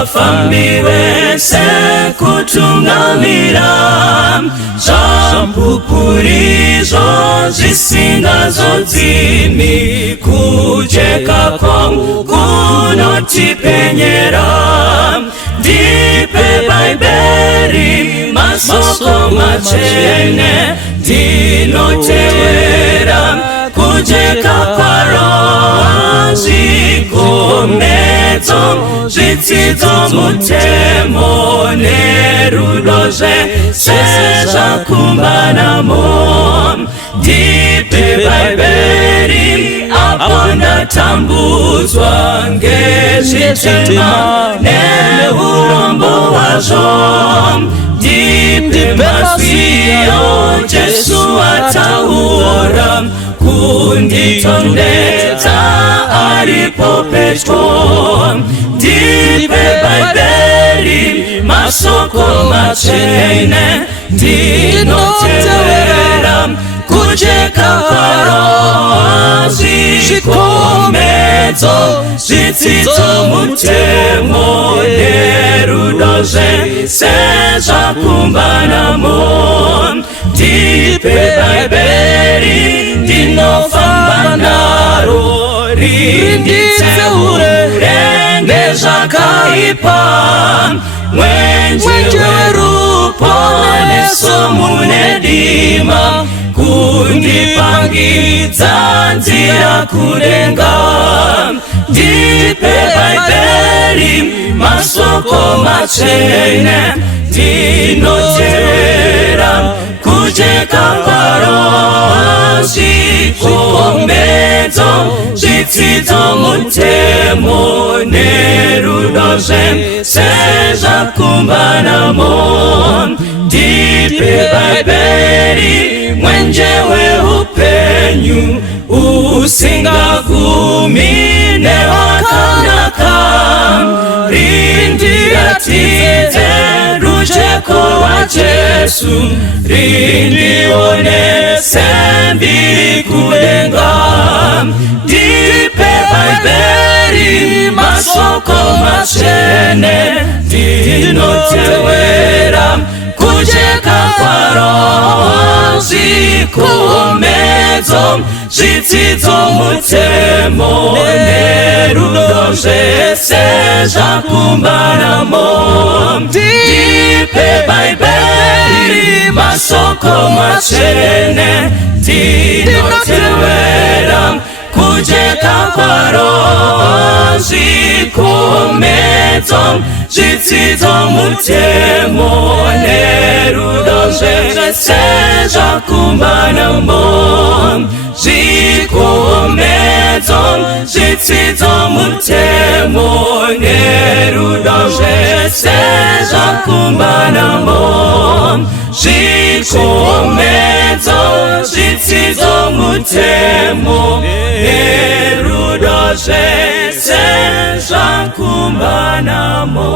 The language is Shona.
Vafambiwe se kutungamira Zampupurizo zisingazo dzimi Kujeka kwangu kunotipenyera Dipe baiberi masoko machene Dinotewera kujeka kwaro Zikomezo zitsidzo mutemo Nerudoze seza kumbanamo Dipe baiberi aponda tambuzwa Ngezitema neurombo wazo Dipe masio Jesu atahura Kunditondeta alipo petro Dipe baiberi masoko machene Dinotewera kujeka kwaro Zikomezo zitsidzo mutemo Nerudoze seza kumbanamo Dipe baiberi dinofambanaro Rinditseure ngezakaipa Mwenjewe rupo nesomunedima Kundipangidza nzira kudenga Dipe baiberi masoko machene Dinotewera kujeka kwaro Zikomezo zitsidzo mutemo Nerudoze seza kumbanamo Dipe baiberi mwenjewe upenyu Usingagumine wakanaka Rindiatize rujeko wa Jesu Rindione sembi kudenga Dipe baiberi masoko machene Dinotewera kujeka kwaro Zikomezo zitsidzo mutemo Nerudoze seza kumbanamo Dipe baiberi masoko machene Dinotewera kujeka kwaro Zikomezo zitsidzo mutemo Nerudoze seza kumbanamo Zikomezo zitsidzo mutemo Nerudoze seza kumbanamo Zikomezo zitsidzo mutemo Nerudoze seza kumbanamo